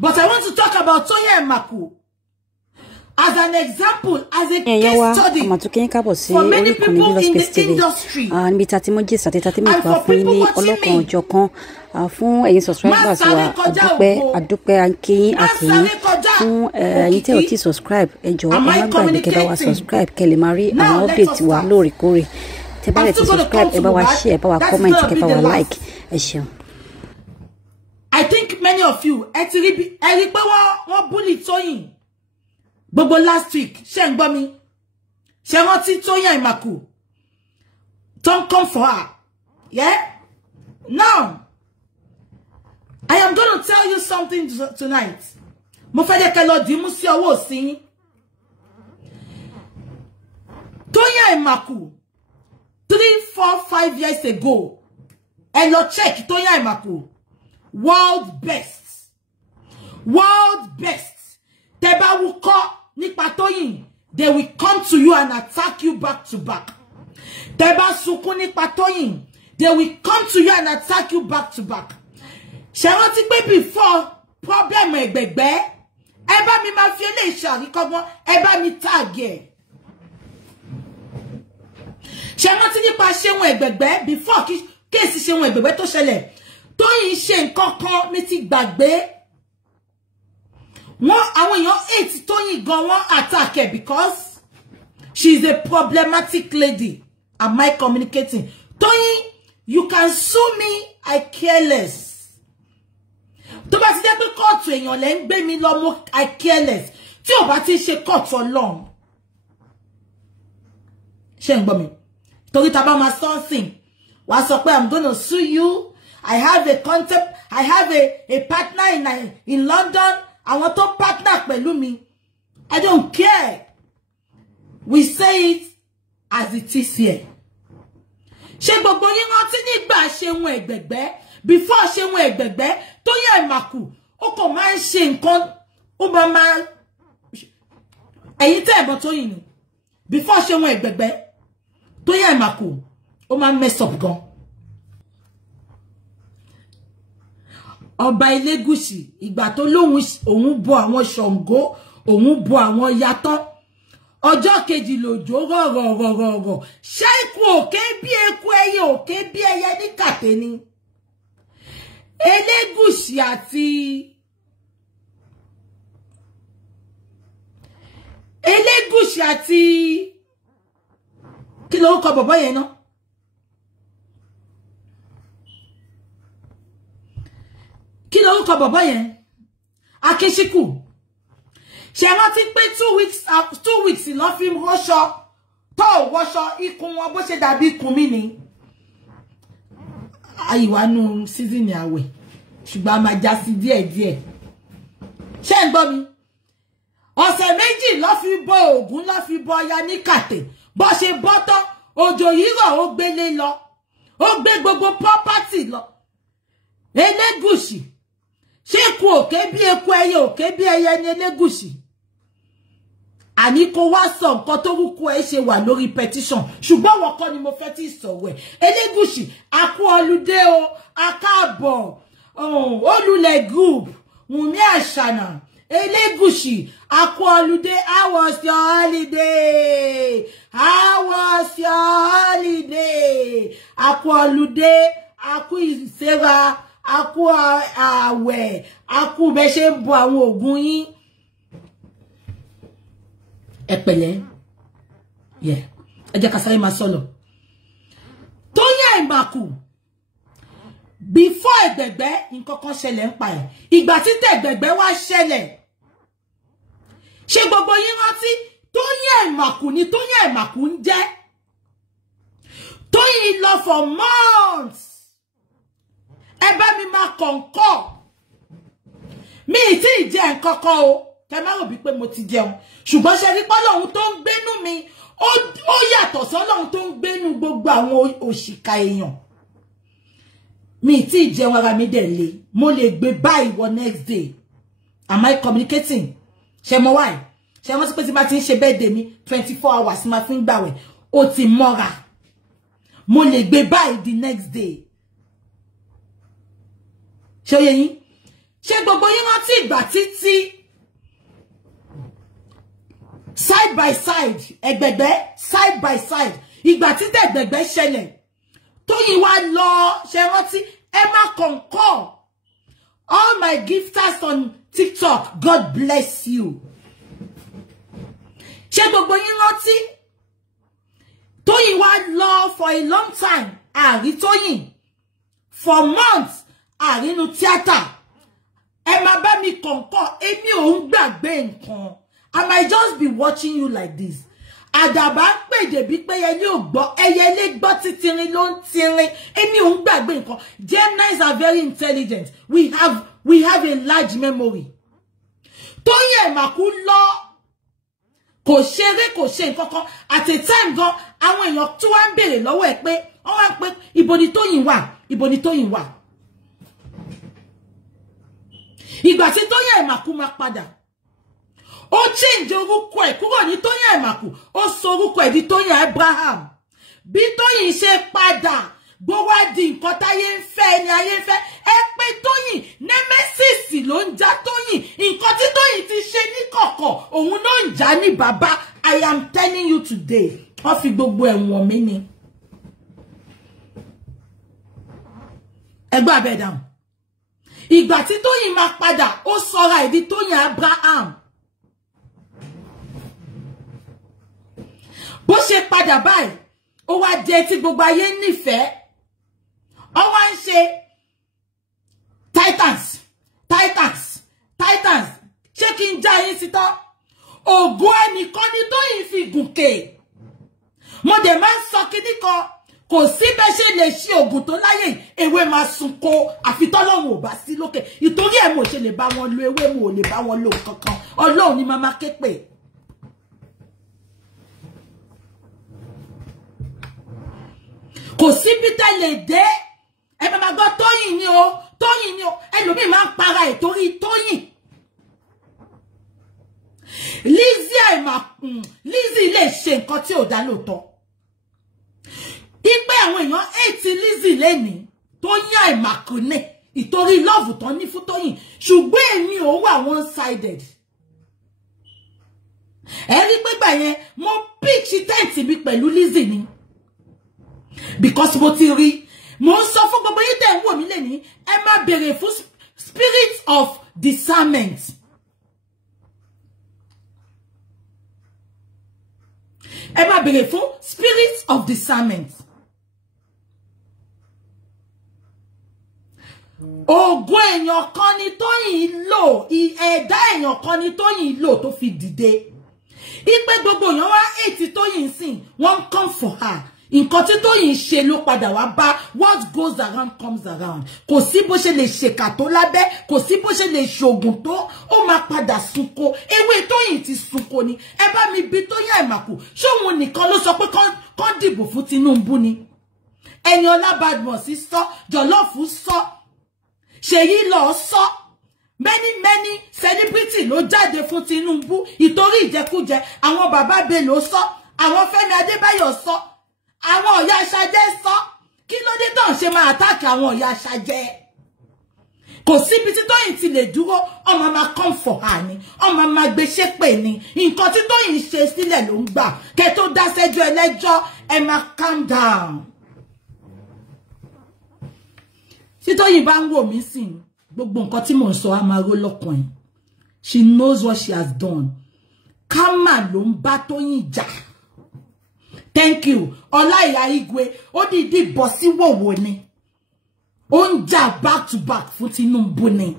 But I want to talk about Toyin Maku as an example, as a case study for many people in the industry. And fún ẹ̀yin subscribers wa adúpẹ́ ankin akin fún ẹ̀yin tí ó ti subscribe ẹ jọ̀ọ́ ẹ má gbàgbé kẹ́ bá wa subscribe kẹ́ lè máa rí àwọn update wa lóòrèkóòrè tẹ́ bá lè ti subscribe ẹ bá wa share ẹ bá wa comment kẹ́ bá wa like ẹ ṣeun. I think many of you ẹ ti rí pé wọ́n bully Toyin gbogbo last week ṣé ń gbọ́ mi ṣé rántí Toyin Maku don't come for her, yeah? Now I am going to tell you something tonight. Mo fẹ́ jẹ́ kẹ́ lọ dìímú sí ọwọ́ òsì yín. Toyin Maku 3, 4, 5 years ago, ẹ lọ check Toyin Maku world best. Tẹ́ bá wúkọ́ nípa Toyin, they will come to you and attack you back to back. Tẹ́ bá sunkún nípa Toyin, they will come to you and attack you back to back. Ṣé wọ́n ti pé before problem ẹgbẹ̀gbẹ́ ẹ bá mi máa fi eléyìí ṣàríkọ́gbọ́n ẹ bá mi tag ẹ̀. Ṣé wọ́n ti nípa ṣéun ẹgbẹ̀gbẹ́ before kéèsì ṣéun ẹgbẹ̀gbẹ́ tó ṣẹlẹ̀ Toyin ṣe nǹkan kan mi ti gbàgbé. Wọ́n àwọn èèyàn hate Toyin gan wọ́n attack ẹ̀ because she is a problematic lady. Am I communicating? Toyin, you can sue me, I care less. Tó bá ti jẹ́ pé kóòtù èèyàn lẹ ń gbé mi lọ mo I care less. Tí ó bá ti ṣe court Ọlọ́run. Ṣé ń gbọ́ mi? Torí tá bá máa something. Wá sọ pé I'm going to sue you. I have a concept. I have a partner in London. Àwọn tó partner pẹ̀lú mi. I don't care. We say it as it is here. Ṣé gbogbo yín rántí nígbà ṣeun ẹgbẹ̀gbẹ́ before ṣeun ẹgbẹ̀gbẹ́ Toyin Maku ó kò máa ń ṣe nǹkan ó bá máa ẹ̀yin tẹ́ ẹ̀bọn Toyin ni before ṣeun ẹgbẹ̀gbẹ́ Toyin Maku ó máa mess up gan. Ọba Elégùṣì ìgbà tó lóhun òun bọ àwọn Ṣàngó òun bọ àwọn yàtọ̀ ọjọ́ kejì lòjò rọ̀rọ̀rọ̀rọ̀ ṣé ikú òkè bí eku ẹyẹ òkè bí ẹyẹ ní kàtẹ́ ni. Elégùṣì àti kí ló kọ bọ̀bọ̀ yẹn náà? Kí ló kọ bọ̀bọ̀ yẹn? Akínsíkù. Ṣé wọ́n ti pé 2 weeks lọ fi wọṣọ tó wọṣọ ikùn wọn bó ṣe dàbí ikùn mi ni. Àyíwá nú season àwẹ̀ ṣùgbọ́n a máa já sí díẹ̀díẹ̀. Ṣé ń gbọ́ mi? Ọ̀sẹ̀ méjì lọ fi bọ Ògún lọ fi bọ Ọya ní kàtẹ́ bó ṣe bọ́ tán òjò yìí rọ̀ ó gbélé lọ ó gbé gbogbo property lọ. Elégùṣì ṣé ikú òkè bí eku ẹyẹ òkè bí ẹyẹ ní Elégùṣì. Àní kó wá sọ nǹkan tó rúkú ẹ ṣe wà lórí petition ṣùgbọ́n wọ́n kọ́ ni mo fẹ́ tí sọ̀rọ̀ ẹ̀. Elégùṣì akú ọlùdé o akáàbọ̀ olùlẹ̀ group Wùnmí Àṣànà Elégùṣì akú ọlùdé. How was your holiday? How was your holiday? Akú ọlùdé akú ìṣẹ́ra akú àwẹ̀ akú bẹ́ ṣe ń bọ àwọn ògùn yín. Ẹ pẹ̀lẹ́ ẹ jẹ́ ká sáré máa sọ̀lọ̀. Toyin Maku before ẹgbẹ̀gbẹ́ nǹkan kan ṣẹlẹ̀ ń pa ẹ̀ ìgbà tí tẹ̀gbẹ̀gbẹ́ wá ṣẹlẹ̀ ṣé gbogbo yín rántí Toyin Maku ni Toyin Maku ń jẹ́. Toyin lọ for months. Ẹ bá mi máa kọ̀ǹkọ̀ mi tí ì jẹ nǹkan kan o kẹ má rò bí pé mo ti jẹun ṣùgbọ́n ṣe rí pọ́lọ́hun tó ń gbénú mi ó yàtọ̀ sọ́lọ́hun tó ń gbénú gbogbo àwọn òṣìkà èèyàn. Mi tí ì jẹun ara mi dẹ̀ le mo lè gbé báyìí wọ next day. Am I communicating? Ṣé mo wáyé ṣé wọ́n ti pé tí bá ti ń ṣe birthday mi 24 hours máa fi ń gbàwẹ̀ ó ti mọ́ra mo lè gbé báyìí the next day. Ṣé ó yé yín? Ṣé gbogbo yín rántí ìgbà títí side by side, ẹgbẹ̀gbẹ́ side by side, ìgbà títí ẹgbẹ̀gbẹ́ ṣẹlẹ̀. Tóyìn wá lọ, ṣé rántí, ẹ má concur. All my gifters on TikTok, God bless you. Ṣé gbogbo yín rántí? Tóyìn wá lọ for a long time. Àrí Tóyìn. For months, àrínú tíátà. Ẹ má bá mi concur, èmi ò ń gbàgbé nǹkan. I might just be watching you like this. Àdàbà ń pèdè bí pé ẹyẹ ò gbọ́, ẹyẹlé gbọ́ títírin ló ń tírin. Èmi ò ń gbàgbé nǹkan. Geminis are very intelligent. We have a large memory. Tóyìn Àìmàkù lọ. Kò ṣeré kò ṣe nǹkan kan. At a time gan, àwọn èèyàn tó wá ń béèrè lọ́wọ́ ẹ̀ pé wọ́n wá ń pé ibo ni Tóyìn wà? Ibo ni Tóyìn wà? Ìgbà tí Tóyìn Àìmàkù máa padà, ó change orúkọ ẹ̀ kúrò ní Tóyìn Àìmàkù, ó sọ orúkọ ẹ̀ di Tóyìn Abraham. Bí Tóyìn ṣe padà, bó wá di nǹkan táyé ń fẹ́ ẹni ayé ń fẹ́, ẹ pé Tóyìn nemesis ló ń já Tóyìn. Nǹkan tí Tóyìn ti ṣe ní kọ̀kọ̀, òun ló ń já ní bàbá. I am telling you today. Wọ́n fi gbogbo ẹ̀wọ̀n mi ni. Ẹgbẹ́ abẹ́ dáhùn. Ìgbà tí Tóyìn máa padà, ó sọra ẹ̀ di Tóyìn Abraham. Bó ṣe padà báyìí, ó wá jẹ́ tí gbogbo ayé nífẹ̀ẹ́. Ó wá ń ṣe Titans. Ṣé kí n já yín síta? Ògo ẹnìkan ni Tóyìn fi gùnkè. Mo dẹ̀ máa ń sọ kíní kan, kò sí bẹ́ ṣe lè ṣe ògùn tó láyé, ewé máa sunko àfi tọ́lọ́run ò bá sí lókè. Ìtorí ẹ̀ mo ṣe lè bá wọn lo ewé, mo ò lè bá wọn lo kankan. Ọlọ́run ni màmá ké pè. Kò sí bí tẹ́lẹ̀ dé. Ẹ máa gbọ́ Tóyìn ni o. Ẹlòmíì máa ń para ẹ̀ torí Tóyìn. Lizzy lè ṣe nǹkan tí ò dá lóòótọ́. Ipe àwọn èèyàn hate Lizzy lẹ́ni Tóyìn Àìmàkù ní ìtorí love tán ní fún Tóyìn. Ṣùgbọ́n èmi ò wà one sided. Ẹ rí pé gbà yẹn mo pitch tent mi pẹ̀lú Lizzy ni. Because mo ti rí, mo ń sọ fún gbogbo yín tẹ́ ń wò mí lẹ́ni, ẹ má béèrè fún spirit of discernment. Ẹ má béèrè fún spirit of discernment. Ògo èèyàn kan ni Tóyìn lò, ẹ̀dá èèyàn kan ni Tóyìn lò tó fi dìde. Ipe gbogbo èèyàn wá ètí Tóyìn sìn, wọ́n come for her. Nǹkan tí Tóyìn ṣe ló padà wá bá. What goes around comes around. Kò sí bó ṣe lè ṣèkà tó lábẹ́, kò sí bó ṣe lè ṣògùn tó, ó máa padà sunko. Ewé Tóyìn ti sunko ni. Ẹ bá mi bi Tóyìn Àìmàkù, ṣé òun nìkan ló sọ pé kán dìbò fún Tinubu ni? Ẹniọlá Badmus sọ, Jọlọ́ọ̀fù sọ, Ṣèyí lọ sọ. Many celebrity ló jáde fún Tinubu ìtorí ìjẹkújẹ. Àwọn bàbá Bello sọ, àwọn Fẹ́mi Adébáyọ̀ sọ, àwọn Ọ̀yá Ṣadé sọ. Kí ló dé tó ń ṣe máa attack àwọn Ọ̀yá Ṣadé? Kò síbi tí Tóyìn ti lè dúró, ọmọ máa come for her ni, ọmọ máa gbé ṣépè ni. Nǹkan tí Tóyìn ṣe sílẹ̀ ló ń gbà. Kẹ́ tó dá sẹ́jọ́ ẹlẹ́jọ́, ẹ máa calm down. Tí Tóyìn bá ń wò mí sìn, gbogbo nǹkan tí mò ń sọ á máa ró lọ́kàn ẹ̀. She knows what she has done. Karma ló ń bá Tóyìn jà. Thank you. Ọláìyá Igwe, ó dìídì bọ́ sí wòwò ni. Ó ń jà back to back fún Tinubu ni.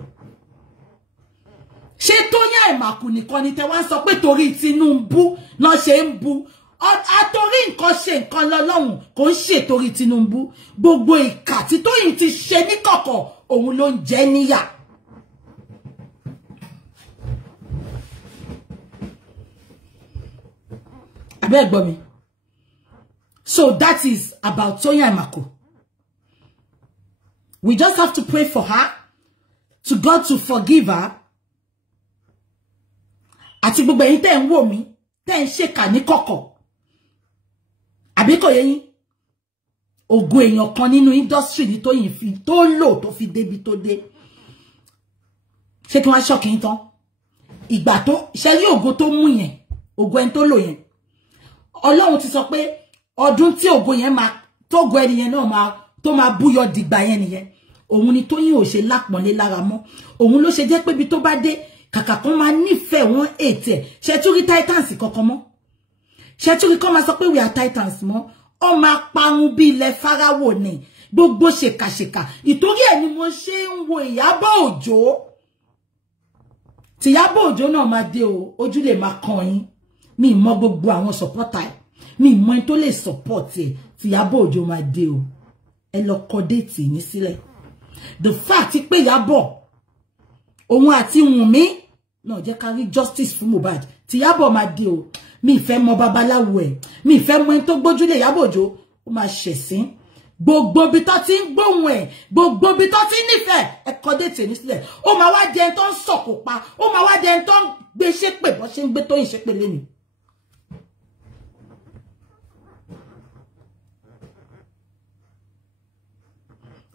Ṣé Tóyìn Àìmàkù nìkan ni tẹ́ wá ń sọ pé torí Tinubu náà ṣe ń bu? Àtorí nǹkan ṣe nǹkan lọ́lọ́hun kò ń ṣe torí Tinubu. Gbogbo ìkà tí Tóyìn ti ṣe ní kọ̀kọ̀, òun ló ń jẹ níyà. Abẹ́ gbọ́ mi. So that is about Tóyìn Àìmàkù. We just have to pray for her, to God to forgive her. Àti gbogbo ẹ̀yin tẹ́ ń wò mí, tẹ́ ń ṣèkà ní kọ̀kọ̀. Àbí kò yé yín? Ògo èèyàn kan nínú industry ni Tóyìn fi tó lò tó fi débi tó dé. ṣé kí wọ́n ṣọ́kì yín tán ìgbà tó ṣe rí ògo tó mú yẹn ògo ẹni tó lò yẹn Ọlọ́run ti sọ pé ọdún tí ògo yẹn máa tó go ẹni yẹn náà tó máa búyọ dìgbà yẹn nìyẹn òun ni Tóyìn ò ṣe lápọ̀nlé lára mọ́ òun ló ṣe jẹ́ pé bí tó bá dé kàkà kan máa nífẹ̀ẹ́ wọn ètè ṣe tún rí Titans kankan mọ́ ṣe tún rí kọ́ máa sọ pé we are Titans mọ́ ọ máa parun bí ilẹ̀ Fáráwò ni gbogbo ṣèkàṣèkà ìtorí ẹ̀ ni mo ṣe ń wo Ìyábọ̀ Òjó tí Ìyábọ̀ Òjó náà máa dé o ojú lè máa kan yín mi mọ gbogbo àwọn supporter mi mọ ẹni tó lè support ẹ tí Ìyábọ̀ Òjó máa dé o ẹ lọ kọ déètì ní sílẹ̀ the fact pé Ìyábọ̀ òun àti Wùnmí náà jẹ́ ká rí justice fún Mohbad tí Ìyábọ̀ máa dé o mi fẹ́ mọ babaláwo ẹ̀ mi fẹ́ mọ ẹni tó gbójúlé Ìyábọ̀ Òjó ó máa ṣẹ̀sín gbogbo bí tó ti ń gbóhùn ẹ̀ gbogbo bí tó ti ń nífẹ̀ẹ́ ẹ kọ déètì ní sílẹ̀ ó máa wá di ẹni tó ń sọ̀kò pa ó máa wá di ẹni tó ń gbé ṣépè bọ́ ṣe ń gbé Tóyìn ṣépè lẹ́nu.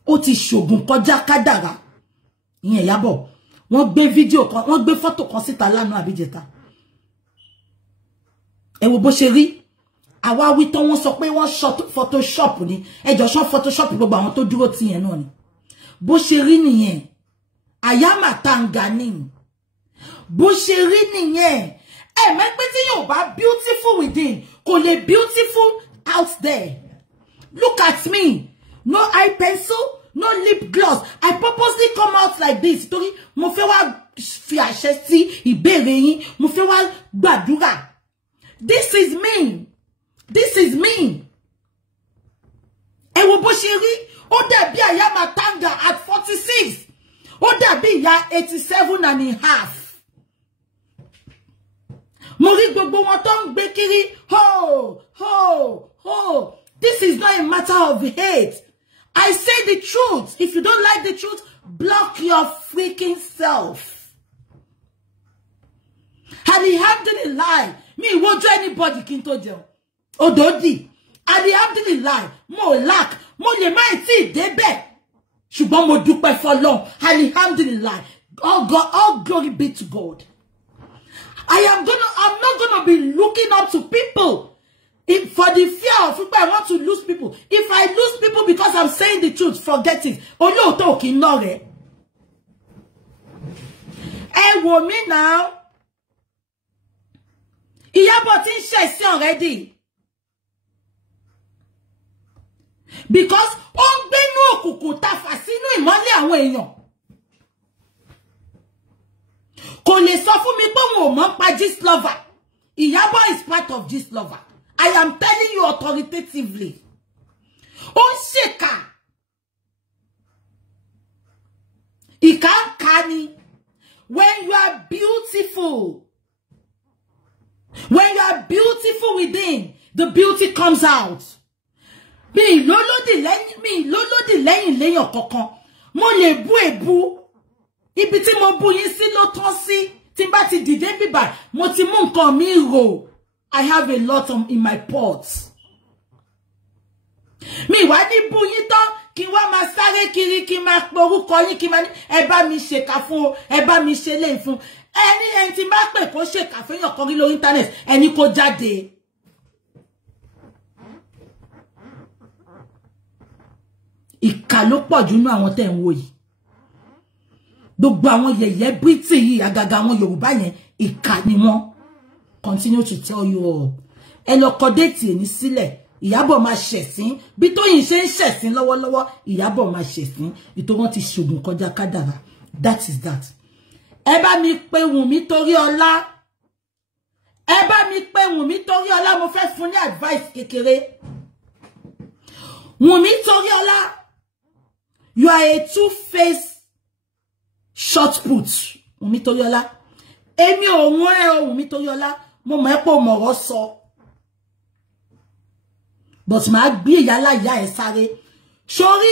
ó ti ṣògùn kọjá kádàrá ìyẹn Ìyábọ̀ wọ́n gbé fídíò kan wọ́n gbé fọ́tò kan síta lánàá àbíjẹta ẹ wo bó ṣe rí àwa wí tán wọ́n sọ pé wọ́n photoshop ni ẹjọ́ ṣọ́ photoshop gbogbo àwọn tó dúró tì yẹn náà ni bó ṣe rí nìyẹn àyàmà tàǹgà ni bó ṣe rí nìyẹn ẹ mẹ́pẹ́ tí yóò bá beautiful within kò lè beautiful out there look at me no eye pencil no lip gloss I purposely come out like this torí mo fẹ́ wá fi àṣẹ sí ìbéèrè yín mo fẹ́ wá gbàdúrà this is me this is me ẹ wo bó ṣe rí ó dàbí Àyàmà Tàǹgà at 46 ó dàbí ìyá 87.5 mo rí gbogbo wọn tó ń gbé kiri ho ho ho this is not a matter of hate I say the truth. If you don't like the truth, block your freaking self. Alhamdulillah. Me won't do anybody kinto jẹun. Ododi. Alhamdulillah. Mo lack. Mo le mai ti débẹ̀. Ṣùgbọ́n mo dúpẹ́ f'Ọlọ́run. Alhamdulillah. Oh God, all glory be to God. I'm not gonna be looking up to people. If for the fear of people, I want to lose people. If I lose people because I'm saying the truth, forget it. Olóòótọ́ kì í lọ rẹ̀. Ẹ wò mí now. Ìyábọ̀ ti ń ṣẹ̀sín already. Because ó ń gbénú òkùnkùn tafà sínú ìmọ́lẹ̀ àwọn èèyàn. Kò lè sọ fún mi pé òun ò mọ̀ pa Gistlover. Ìyábọ̀ is part of Gistlover. I am telling you authoritatively. Ó ń ṣèkà. Ìkà ń kà ni. When you are beautiful. When you are beautiful within, the beauty comes out. Mi lólódì lẹ́yìn léyàn kankan. Mo lè bú èbú. Ibi tí mo bú yín sí ló tán sí. Tí bá ti dìde bíbà, mo ti mú nǹkan mi rò. I have a lot in my pots. Mi wá ní bú yín tán kí wá máa sáré kiri kí máa porúkọ yín kí máa ní ẹ bá mi ṣèkà fún o ẹ bá mi ṣe lè fún ẹni tí bá pè kó ṣèkà fẹ́yàn kan rí lórí internet ẹni kó jáde. Ìkà ló pọ̀ jù nínú àwọn tẹ́ ń wò yìí. Gbogbo àwọn yẹ̀yẹ́ Brítì yìí àgàgà àwọn Yorùbá yẹn ìkà ni wọ́n. Continue to tell you all. Ẹ lọ kọ déètì ẹni sílẹ̀. Ìyábọ̀ máa ṣẹ̀sín. Bí Tóyìn ṣe ń ṣẹ̀sín lọ́wọ́lọ́wọ́, Ìyábọ̀ máa ṣẹ̀sín. Ìtò wọn ti ṣògùn kọjá kádàrá. That is that. Ẹ bá mi pè Wùnmí Toríọlá. Ẹ bá mi pè Wùnmí Toríọlá. Mo fẹ́ fún ní advice kékeré. Wùnmí Toríọlá. You are a two-faced short put. Wùnmí Toríọlá. Èmi ò wọ́n ẹ o Wùnmí Toríọlá. Mo mọ̀ ẹ́ pé o mọ̀rọ̀ sọ. But màá gbé ìyálà ìyá ẹ̀ sáré. Sórí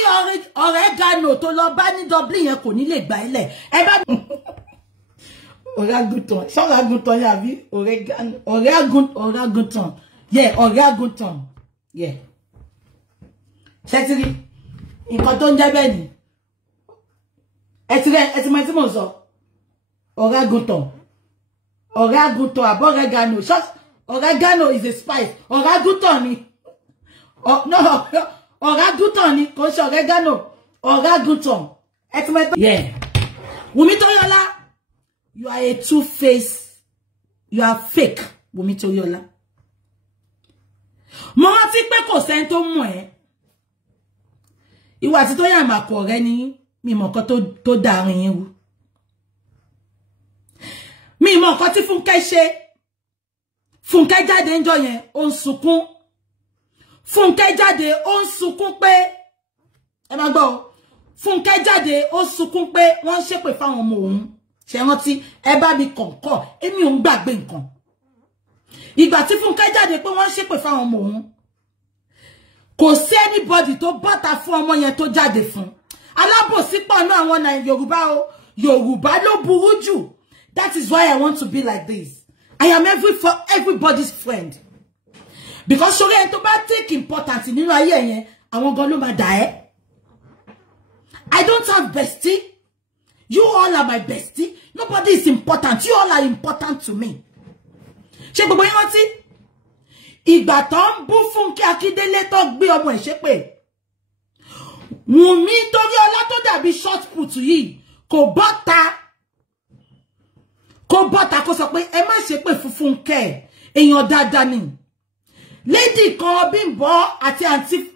Oregano tó lọ bá ní Dublin yẹn kò ní lè gbà ilẹ̀. Ẹ bá Oreagutan. Ṣọ́ra Agutan yà bí? Oreagutan. Yeah, Oreagutan. Yeah. Ṣẹ́tìrí. Nǹkan tó ń jẹ́ bẹ́ẹ̀ ni. Ẹ ti mọ̀ tí mo sọ. Oregano. Oregano. Oregano is a spice. Oregano. Oh, no. Oregano. Kosh oregano. Oregano. Yeah. Wunmi Toriola, you are a two-faced. You are fake. Wunmi Toriola. Mo rántí pé kò sẹ́ni tó mọ̀ ẹ́. Ìwà tí Tóyìn Àmàkù ọ̀rẹ́ ni mi mọ̀ nǹkan tó dárin yín rú. Mi mọ̀ nǹkan tí Fúnkẹ́ ṣe. Fúnkẹ́ jáde ńjọ́ yẹn ó ń sunkún. Fúnkẹ́ jáde ó ń sunkún pé ẹ má gbọ́ o. Fúnkẹ́ jáde ó sunkún pé wọ́n ṣépè fáwọn ọmọ òun. Ṣé rántí ẹ bá mi kọ̀ǹkọ̀ èmi ò ń gbàgbé nǹkan. Ìgbà tí Fúnkẹ́ jáde pé wọ́n ṣépè fáwọn ọmọ òun. Kò sí anybody tó bọ́ta fún ọmọ yẹn tó jáde fún. Alábòsí pọ̀ náà àwọn Yorùbá o. Yorùbá ló burú jù. That is why I want to be like this. I am everybody's friend. Because sori en tó bá take importance nínú ayé yẹn, àwọn gan ló máa dà ẹ́. I don't have bestie. You all are my bestie. Nobody is important. You all are important to me. Ṣé gbogbo yín rántí? Ìgbà tó ń bú Fúnkẹ́ Akíndélé tó gbé ọmọ ẹ̀ ṣépè. Wùnmí Toriola tó dàbí short put yìí kò bọ́ta kó sọ pé ẹ má ṣépè fún Fúnkẹ́ èèyàn dáadáa ni. Lady kan Bímbọ́ àti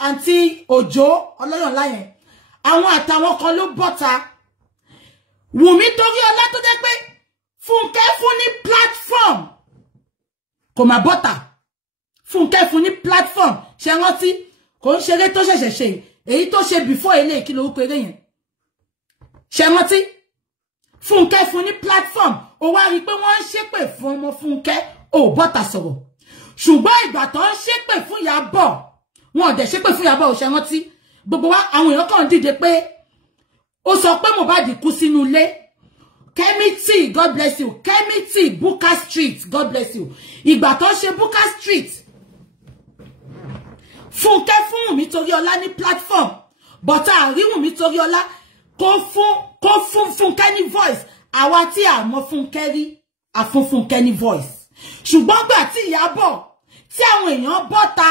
àǹtí Òjó Ọlọ́yọ̀nlá yẹn àwọn àtàwọn kan ló bọ́ta. Wùnmí Toriola tó jẹ́ pé Fúnkẹ́ fún ní platform kò má bọ́ta. Fúnkẹ́ fún ní platform ṣe rántí kò ń ṣeré tó ṣẹ̀ṣẹ̀ ṣe èyí tó ṣe before ilé kí lórúkọ eré yẹn. Ṣe rántí Fúnkẹ́ fún ní platform ó wá rí pé wọ́n ń ṣépè fún ọmọ Fúnkẹ́ ó bọ́ta sọ̀rọ̀. Ṣùgbọ́n ìgbà tó ń ṣépè fún Ìyábọ̀ wọn ò dẹ̀ ṣépè fún Ìyábọ̀ ó ṣe rántí gbogbo wa àwọn èèyàn kan dìde pé ó sọ pé Mohbad kú sínú ilé. Kemiti, God bless you. Kemiti, Buka Street, God bless you. Ìgbà tó ṣe Buka Street. Fúnkẹ́ fún Wùnmí Toriola ní platform. But àrí Wùnmí Toriola kó fún Fúnkẹ́ ní voice. Àwa tí a mọ̀ Fúnkẹ́ rí, a fún Fúnkẹ́ ní voice. Ṣùgbọ́n gbà tí Ìyábọ̀ tí àwọn èèyàn bọ́ta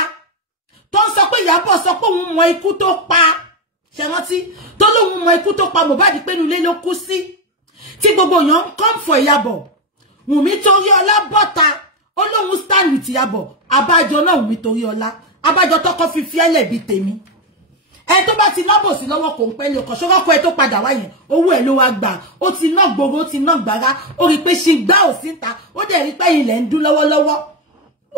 tó ń sọ pé Ìyábọ̀ sọ pé òun mọ ikú tó pa. Ṣé rántí tó lóun mọ ikú tó pa Mohbad pé nulé ló kú sí. Tí gbogbo èèyàn come for Ìyábọ̀. Wùnmí Toriola bọ́ta ó lóun stand with Ìyábọ̀. Abájọ náà Wùnmí Toriola. Abájọ tọkọ fi fiẹ́lẹ̀ bí tèmi. Ẹ tó bá ti lábòsí lọ́wọ́ kò ń pẹ́ ní ọkọ̀ ṣọ́rọ́kọ́ ẹ tó padà wá yẹn owó ẹ̀ ló wá gbà ó ti ná gbogbo ó ti ná gbàrá ó rí pé ṣì gbá ò sí ta ó dẹ̀ rí pé ilẹ̀ ń dún lọ́wọ́lọ́wọ́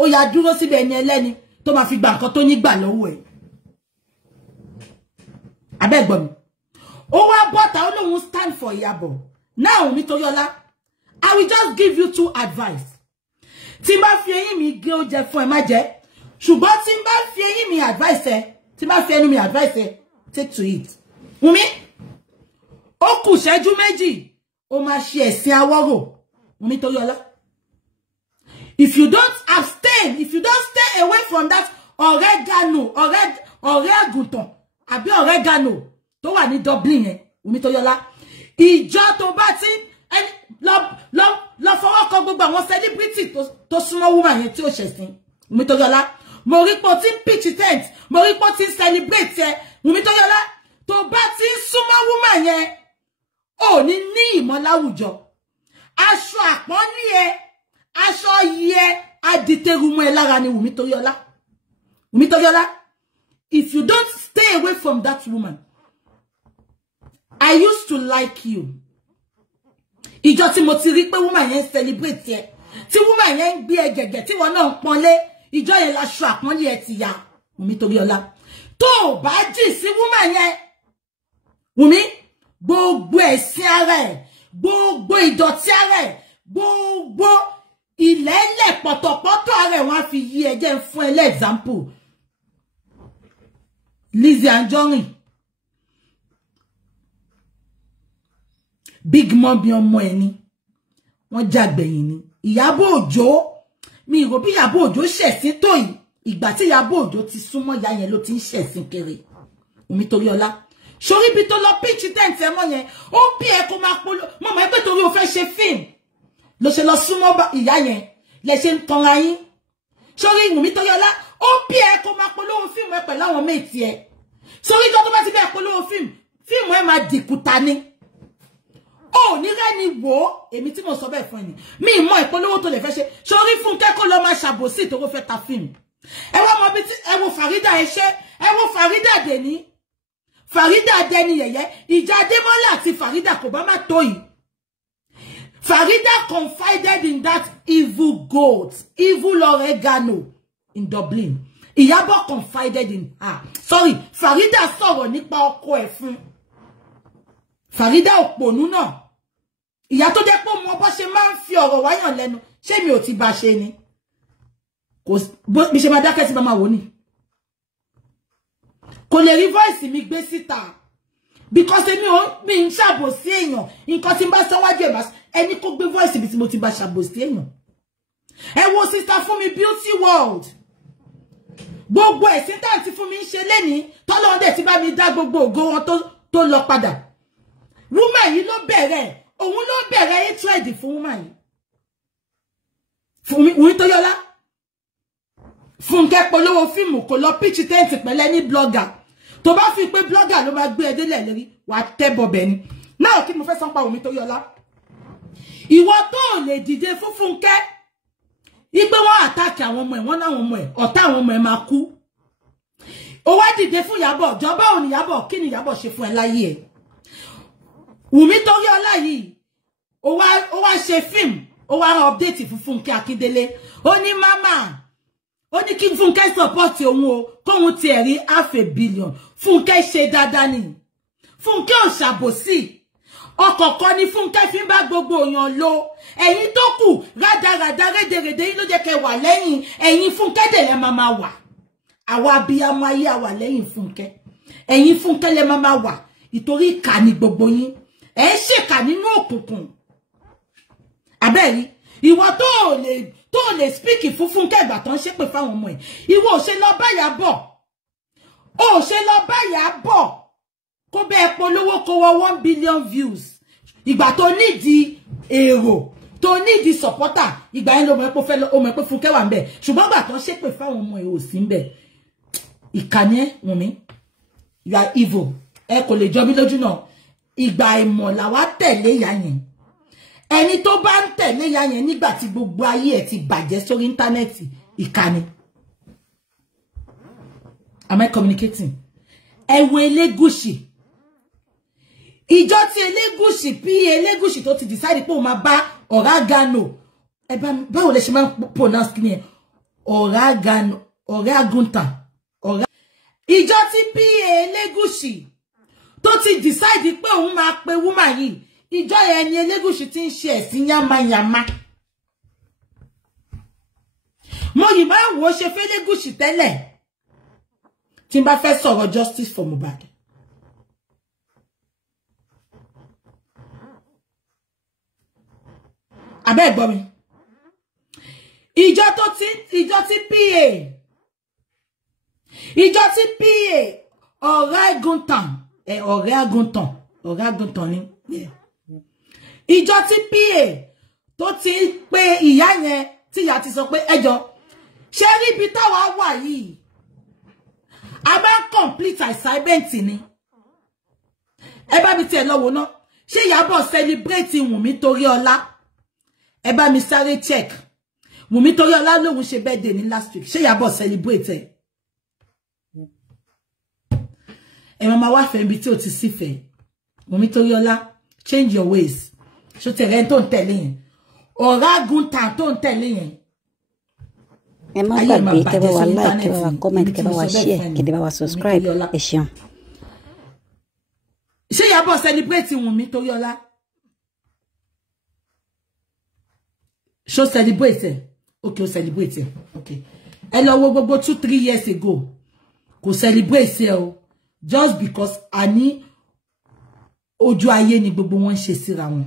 ó yá dúró síbẹ̀ ẹni ẹlẹ́ni tó máa fi gbà nǹkan tó ní gbà lọ́wọ́ ẹ̀. Abẹ́gbọ̀n mi ó wá bọ́ta ó lóun stand for Ìyábọ̀. Now Wùnmí Toriola, I will just give you two advice. Tí n bá fi eyín mi gé oúnjẹ fún ẹ má jẹ ṣùgbọ́n tí n bá fi eyín mi advice ẹ tí n bá fi ẹnu mi advice ẹ take to it. Wùnmí ó kù ṣẹ́jú méjì ó máa ṣe ẹ̀sìn awọ́rò. Wùnmí Toriola, if you don't abstain, if you don't stay away from that oregano ọ̀rẹ́ àgùntàn àbí oregano tó wà ní Dublin yẹn Wùnmí Toriola ìjọ tó bá ti lọ fọwọ́ kan gbogbo àwọn celebrity tó súnmọ́ woman yẹn tí ó ṣẹ̀sìn. Wùnmí Toriola mo rí pé o ti ń pitch tent mo rí pé o ti ń celebrate ẹ. Wùnmí Toriola tó bá ti ń súnmọ́ woman yẹn ò ní ìmọ̀ láwùjọ. Aṣọ àpọ́nlé ẹ aṣọ yìí ẹ adìtẹ̀rù mọ́ ẹ lára ni Wùnmí Toriola. Wùnmí Toriola, if you don't stay away from that woman, I used to like you. Ìjọ tí mo ti rí pé woman yẹn celebrate ẹ tí woman yẹn gbé ẹ gẹ̀gẹ̀ tí wọ́n náà pọ́nlé ìjọ yẹn láṣọ àpọ́nlé ẹ ti ya. Wùnmí Toriola tó bá jì sí woman yẹn Wùnmí gbogbo ẹ̀sìn ara ẹ̀ gbogbo ìdọ̀tí ara ẹ̀ gbogbo ilẹ̀ẹ́lẹ̀ pọ̀tọ̀pọ̀tọ̀ ara ẹ̀ wọ́n á fi yí ẹ jẹ́ fún ẹ l'example. Lizzy Anjorin Big Mom bí ọmọ ẹni wọ́n jàgbẹ̀yìn ni. Ìyábọ̀ Òjó mi rò bí Ìyábọ̀ Òjó ṣẹ̀sìn tó yìí ìgbà tí Ìyábọ̀ Òjó ti súnmọ́ ìyá yẹn ló ti ń ṣẹ̀sìn kéré. Wùnmí Toriola sórí bí tó lọ pitch tent ẹ mọ́ yẹn ó bí ẹ kó máa polo mo mọ̀ pé torí ó fẹ́ ṣe film ló ṣe lọ súnmọ́ ìyá yẹn lẹ ṣe ń tanra yín sórí Wùnmí Tóríọlá ó bí ẹ kó máa polówó fíìmù ẹ pẹ̀lú àwọn méjì ẹ sórí tó bá ti bẹ́ẹ̀ polówó fíìmù ẹ máa dìkùtà ni ó ní rẹ́ni wò ó èmi tí mo sọ bẹ́ẹ̀ fún ẹni mi mọ̀ ìpolówó tó lè fẹ́ ṣe sórí Fúnkẹ́ kó lọ máa ṣàbòsí tó kó fẹ́ ta fíìmù ẹ wá mọ bí ẹ wo Farida ẹ ṣe ẹ wo Farida Deni Farida Deni yẹ̀yẹ́ ìjà Adémọ́lá àti Farida kò bá má tó yìí Farida confided in that evil goat, evil oregano in Dublin. Iyabo confided in her. Sorry, Farida sọ̀rọ̀ nípa ọkọ ẹ̀ fún. Farida òpònú náà. Ìyá tó jẹ́ pé mo bá ṣe máa ń fi ọ̀rọ̀ wáyàn lẹ́nu. Ṣé mi ò ti bá ṣe ni? Kò bí ṣe máa dákẹ́ sí mama wò ni. Kò lè rí voice mi gbé síta. Because mi ń ṣàbòsí èèyàn. Nǹkan tí n bá sọ wájú ẹ̀ bá ẹni kó gbé voice bí tí mo ti bá ṣàbòsí èèyàn. Ẹ wo sister Fúnmi Beauty World. Gbogbo ẹ̀sìn tá ti fún mi ń ṣe lẹ́ni tọ́lọ́run dẹ̀ ti bá mi dá gbogbo ògo wọn tó lọ padà. Woman yìí ló bẹ̀rẹ̀, òun ló bẹ̀rẹ̀ hatred fún woman yìí. Wùnmí Tóríọlá. Fúnkẹ́ polówó fíìmù kò lọ pitch tent pẹ̀lẹ́ ní blogger. Tó bá fi pé blogger ló máa gbé ẹ délẹ̀ lérí, wàá tẹ́ bọ̀bẹ̀ ni. Náà kí mo fẹ́ sọ pa Wùnmí Tóríọlá. Ìwọ tó lè dìde fún Fúnkẹ́. Ipe wọ́n attack àwọn ọmọ ẹ̀, wọ́n náà àwọn ọmọ ẹ̀, ọ̀tá àwọn ọmọ ẹ̀ máa kú. Ó wá dìde fún Ìyábọ̀, jọba ò ní Ìyábọ̀, kí ni Ìyábọ̀ ṣe fún ẹ láyé ẹ̀? Wùnmí Tóríọlá yìí, ó wá ṣe film, ó wá update fún Fúnkẹ́ Akíndélé. Ó ní mama, ó ní kí Fúnkẹ́ support òun o, kóhun ti ẹ̀rí $500 million. Fúnkẹ́ ṣe dáadáa ni. Fúnkẹ́ ò ṣàbòsí. Ọ̀kọ̀ọ̀kan ni Fúnkẹ́ fi ń bá gbogbo èèyàn lò. Ẹ̀yin tó kù rádaràdá rédèrèdè yín ló jẹ́ kẹ́ wà lẹ́yìn. Ẹ̀yin Fúnkẹ́ dẹ̀ lẹ máa wà. Àwa abiyamọ ayé àwà lẹ́yìn Fúnkẹ́. Ẹ̀yin Fúnkẹ́ lẹ máa wà. Ìtorí ìkà ni gbogbo yín. Ẹ ṣèkà nínú òkùnkùn. Àbẹ́rí, ìwọ tó lè speak fún Fúnkẹ́ ìgbà tó ń ṣépè fáwọn ọmọ ẹ̀. Ìwọ ò ṣe lọ bá Ìyábọ̀. Ó ṣe lọ bá Ìyábọ̀. Kó bẹ́ẹ̀ polówó kó wọ 1 billion views. Ìgbà tó nídìí èrò, tó nídìí supporter, ìgbà yẹn ló mọ̀ pé fẹ́ ó mọ̀ pé Fúnkẹ́ wà ńbẹ̀. Ṣùgbọ́n ìgbà tó ń ṣépè fáwọn ọmọ ẹ̀ ò sí ńbẹ̀. Ìkànnì ẹ̀ Wùnmí, you are evil. Ẹ kò lè jọ mí lójú náà. Ìgbà ìmọ̀ làwa tẹ̀lé ìyá yẹn. Ẹni tó bá ń tẹ̀lé ìyá yẹn nígbà tí gbogbo ayé ẹ̀ ti bàjẹ́ sórí íńtánẹ́ẹ̀tì, ìkànnì. Am I communicating? Ẹ wo Elégùṣì. Ìjọ tí Elégùṣì Elégùṣì tó ti decide pé ó máa bá Oragano. Ẹ bá báwo lẹ ṣe máa pronounce kí ni ẹ? Oragano, Oraguntan. Ìjọ tí Elégùṣì tó ti decide pé òun máa pe woman yìí. Ìjọ yẹn ni Elégùṣì ti ń ṣe ẹ̀sìn yamayama. Mo yìí máa ń wo ṣe fẹ́ Elégùṣì tẹ́lẹ̀. Tí n bá fẹ́ sọ̀rọ̀ justice for Mohbad. Abẹ́ gbọ́ mi. Ìjọ tí PA Oraguntan ni. Ìjọ tí PA tó ti pé ìyá yẹn tí ìyá ti sọ pé ẹjọ́ ṣé rí ibi táwa wà yìí. A bá complete assignment ni. Ẹ bá mi tẹ̀ lọ́wọ́ náà. Ṣé Ìyábọ̀ celebrate Wùnmí Tóríọlá? Ẹ bá mi sáré check. Wùnmí Tóríọlá lóhun ṣe birthday ní last week. Ṣé Ìyábọ̀ celebrate ẹ? Ẹ máa wá fẹ́ ibi tí o ti sí fẹ́. Wùnmí Tóríọlá, change your ways. Ṣó tẹ̀lé tó ń tẹ̀lé yẹn. Oraguntan tó ń tẹ̀lé yẹn. Ẹ má gbàgbé kẹ́ bá wa like, kẹ́ bá wa comment, kẹ́ bá wa share, kẹ́ bá wa subscribe. Ẹ ṣeun. Ṣé Ìyábọ̀ celebrate Wùnmí Tóríọlá? Ṣó celebrate? Okay, ó celebrate. Okay. Ẹ lọ wo gbogbo 2-3 years ago. Kò celebrate o. Just because ani ojú ayé ni gbogbo wọn ṣe síra wọn.